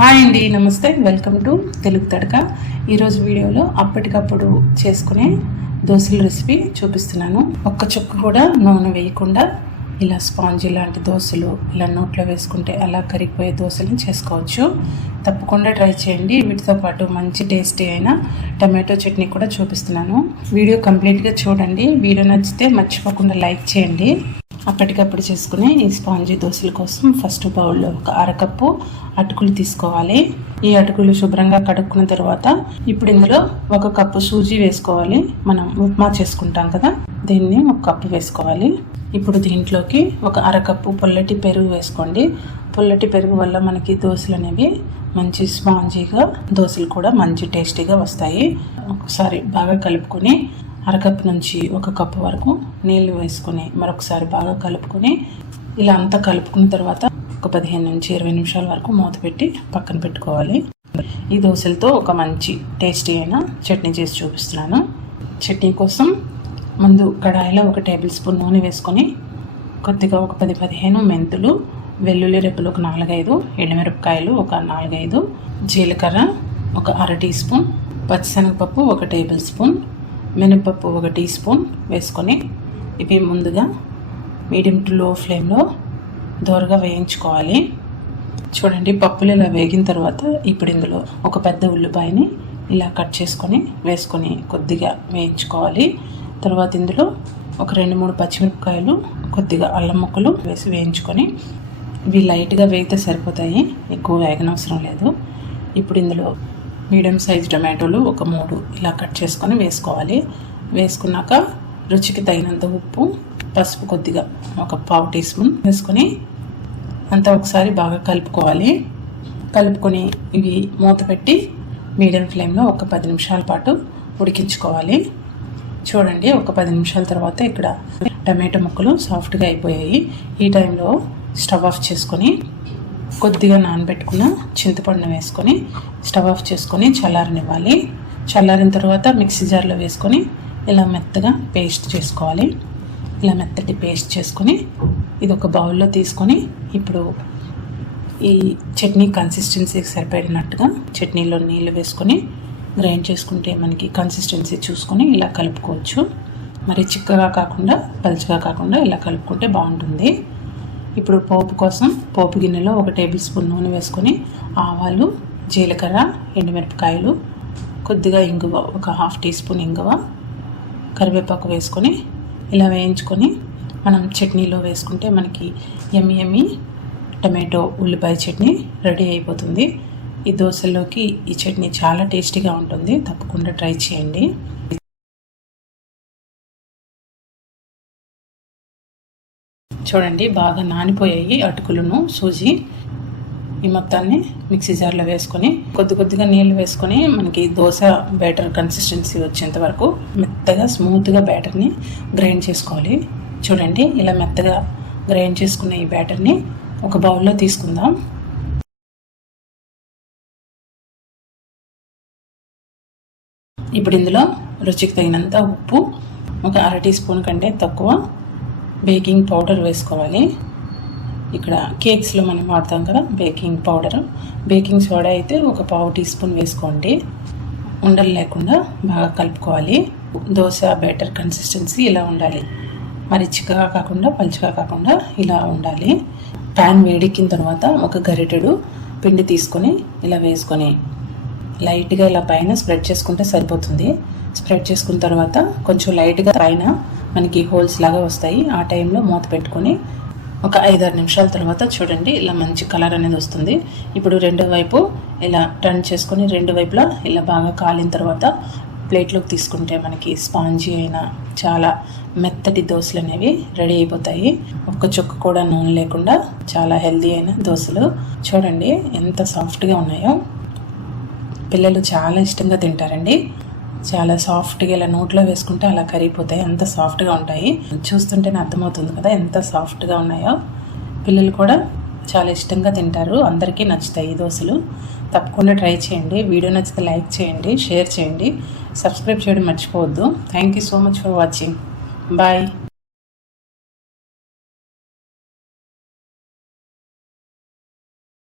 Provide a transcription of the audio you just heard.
Hi అండి, నమస్తే. Welcome to Telugu Thadaka. ఈరోజు వీడియోలో అప్పటికప్పుడు చేసుకునే దోశల రెసిపీ చూపిస్తున్నాను. ఒక్క చుక్క కూడా నూనె వేయకుండా ఇలా స్పాంజీ లాంటి దోశలు ఇలా నోట్లో వేసుకుంటే అలా కరిగిపోయే దోశలను చేసుకోవచ్చు. తప్పకుండా ట్రై చేయండి. వీటితో పాటు మంచి టేస్టీ అయిన టమాటో చట్నీ కూడా చూపిస్తున్నాను. వీడియో కంప్లీట్గా చూడండి. వీడియో నచ్చితే మర్చిపోకుండా లైక్ చేయండి. అప్పటికప్పుడు చేసుకునే ఈ స్పాంజీ దోశల కోసం ఫస్ట్ బౌల్లో ఒక అరకప్పు అటుకులు తీసుకోవాలి. ఈ అటుకులు శుభ్రంగా కడుక్కున్న తర్వాత ఇప్పుడు ఇందులో ఒక కప్పు సూజీ వేసుకోవాలి. మనం ఉప్మా చేసుకుంటాం కదా, దీన్ని ఒక కప్పు వేసుకోవాలి. ఇప్పుడు దీంట్లోకి ఒక అరకప్పు పుల్లటి పెరుగు వేసుకోండి. పుల్లటి పెరుగు వల్ల మనకి దోశలు అనేవి మంచి స్పాంజీగా, దోశలు కూడా మంచి టేస్టీగా వస్తాయి. ఒకసారి బాగా కలుపుకొని అరకప్పు నుంచి ఒక కప్పు వరకు నీళ్లు వేసుకొని మరొకసారి బాగా కలుపుకొని ఇలా అంతా కలుపుకున్న తర్వాత ఒక 15 నుంచి 20 నిమిషాల వరకు మూత పెట్టి పక్కన పెట్టుకోవాలి. ఈ దోశలతో ఒక మంచి టేస్టీ అయిన చట్నీ చేసి చూపిస్తున్నాను. చట్నీ కోసం ముందు కడాయిలో ఒక టేబుల్ స్పూన్ నూనె వేసుకొని కొద్దిగా ఒక 10-15 మెంతులు, వెల్లుల్లి రెప్పలు ఒక 4-5, ఎండుమిరపకాయలు ఒక 4-5, జీలకర్ర ఒక అర టీ స్పూన్, పచ్చిశనగపప్పు ఒక టేబుల్ స్పూన్, మినపప్పు ఒక టీ స్పూన్ వేసుకొని ఇవి ముందుగా మీడియం టు లో ఫ్లేమ్లో దోరగా వేయించుకోవాలి. చూడండి, పప్పులు ఇలా వేగిన తర్వాత ఇప్పుడు ఇందులో ఒక పెద్ద ఉల్లిపాయని ఇలా కట్ చేసుకొని వేసుకొని కొద్దిగా వేయించుకోవాలి. తర్వాత ఇందులో ఒక 2-3 పచ్చిమిరపకాయలు, కొద్దిగా అల్లం ముక్కలు వేసి వేయించుకొని ఇవి లైట్గా వేగితే సరిపోతాయి, ఎక్కువ వేగనవసరం లేదు. ఇప్పుడు ఇందులో మీడియం సైజ్ టమాటోలు ఒక 3 ఇలా కట్ చేసుకొని వేసుకోవాలి. వేసుకున్నాక రుచికి తగినంత ఉప్పు, పసుపు కొద్దిగా ఒక పావు టీ స్పూన్ వేసుకొని అంతా ఒకసారి బాగా కలుపుకోవాలి. కలుపుకొని ఇవి మూత పెట్టి మీడియం ఫ్లేమ్లో ఒక 10 నిమిషాల పాటు ఉడికించుకోవాలి. చూడండి, ఒక 10 నిమిషాల తర్వాత ఇక్కడ టమాటో ముక్కలు సాఫ్ట్గా అయిపోయాయి. ఈ టైంలో స్టవ్ ఆఫ్ చేసుకొని కొద్దిగా నానబెట్టుకున్న చింతపండును వేసుకొని స్టవ్ ఆఫ్ చేసుకొని చల్లారనివ్వాలి. చల్లారిన తర్వాత మిక్సీ జార్లో వేసుకొని ఇలా మెత్తగా పేస్ట్ చేసుకోవాలి. ఇలా మెత్తటి పేస్ట్ చేసుకొని ఇది ఒక బౌల్లో తీసుకొని ఇప్పుడు ఈ చట్నీ కన్సిస్టెన్సీకి సరిపడినట్టుగా చట్నీలో నీళ్ళు వేసుకొని గ్రైండ్ చేసుకుంటే మనకి కన్సిస్టెన్సీ చూసుకొని ఇలా కలుపుకోవచ్చు. మరి చిక్కగా కాకుండా పలుచగా కాకుండా ఇలా కలుపుకుంటే బాగుంటుంది. ఇప్పుడు పోపు కోసం పోపు గిన్నెలో ఒక టేబుల్ స్పూన్ నూనె వేసుకొని ఆవాలు, జీలకర్ర, ఎండుమిరపకాయలు, కొద్దిగా ఇంగువ ఒక హాఫ్ టీ స్పూన్ ఇంగువ, కరివేపాకు వేసుకొని ఇలా వేయించుకొని మనం చట్నీలో వేసుకుంటే మనకి యమ్మీ టమాటో ఉల్లిపాయ చట్నీ రెడీ అయిపోతుంది. ఈ దోశల్లోకి ఈ చట్నీ చాలా టేస్టీగా ఉంటుంది. తప్పకుండా ట్రై చేయండి. చూడండి, బాగా నానిపోయాయి అటుకులను, సూజీ. ఈ మొత్తాన్ని మిక్సీ జార్లో వేసుకొని కొద్దిగా నీళ్ళు వేసుకొని మనకి దోశ బ్యాటర్ కన్సిస్టెన్సీ వచ్చేంత వరకు మెత్తగా స్మూత్గా బ్యాటర్ని గ్రైండ్ చేసుకోవాలి. చూడండి, ఇలా మెత్తగా గ్రైండ్ చేసుకున్న ఈ బ్యాటర్ని ఒక బౌల్లో తీసుకుందాం. ఇప్పుడు ఇందులో రుచికి తగినంత ఉప్పు, ఒక అర టీ స్పూన్ కంటే తక్కువ బేకింగ్ పౌడర్ వేసుకోవాలి. ఇక్కడ కేక్స్లో మనం వాడతాం కదా బేకింగ్ పౌడర్, బేకింగ్ సోడా అయితే ఒక పావు టీ స్పూన్ వేసుకోండి. ఉండలు లేకుండా బాగా కలుపుకోవాలి. దోశ బ్యాటర్ కన్సిస్టెన్సీ ఇలా ఉండాలి. మరి చిక్కగా కాకుండా పలుచగా కాకుండా ఇలా ఉండాలి. ప్యాన్ వేడెక్కిన తర్వాత ఒక గరిటెడు పిండి తీసుకొని ఇలా వేసుకొని లైట్గా ఇలా పైన స్ప్రెడ్ చేసుకుంటే సరిపోతుంది. స్ప్రెడ్ చేసుకున్న తర్వాత కొంచెం లైట్గా పైన మనకి హోల్స్ లాగా వస్తాయి. ఆ టైంలో మూత పెట్టుకొని ఒక 5-6 నిమిషాల తర్వాత చూడండి, ఇలా మంచి కలర్ అనేది వస్తుంది. ఇప్పుడు రెండో వైపు ఇలా టర్న్ చేసుకొని రెండు వైపులా ఇలా బాగా కాలిన తర్వాత ప్లేట్లోకి తీసుకుంటే మనకి స్పాంజీ అయిన చాలా మెత్తటి దోశలు అనేవి రెడీ అయిపోతాయి. ఒక్క చుక్క కూడా నూనె లేకుండా చాలా హెల్దీ అయిన దోశలు. చూడండి ఎంత సాఫ్ట్గా ఉన్నాయో. పిల్లలు చాలా ఇష్టంగా తింటారండి. చాలా సాఫ్ట్గా ఇలా నోట్లో వేసుకుంటే అలా కరిగిపోతాయి, అంత సాఫ్ట్గా ఉంటాయి. చూస్తుంటేనే అర్థమవుతుంది కదా ఎంత సాఫ్ట్గా ఉన్నాయో. పిల్లలు కూడా చాలా ఇష్టంగా తింటారు. అందరికీ నచ్చుతాయి ఈ దోశలు. తప్పకుండా ట్రై చేయండి. వీడియో నచ్చితే లైక్ చేయండి, షేర్ చేయండి, సబ్స్క్రైబ్ చేయడం మర్చిపోవద్దు. Thank you so much for watching. Bye.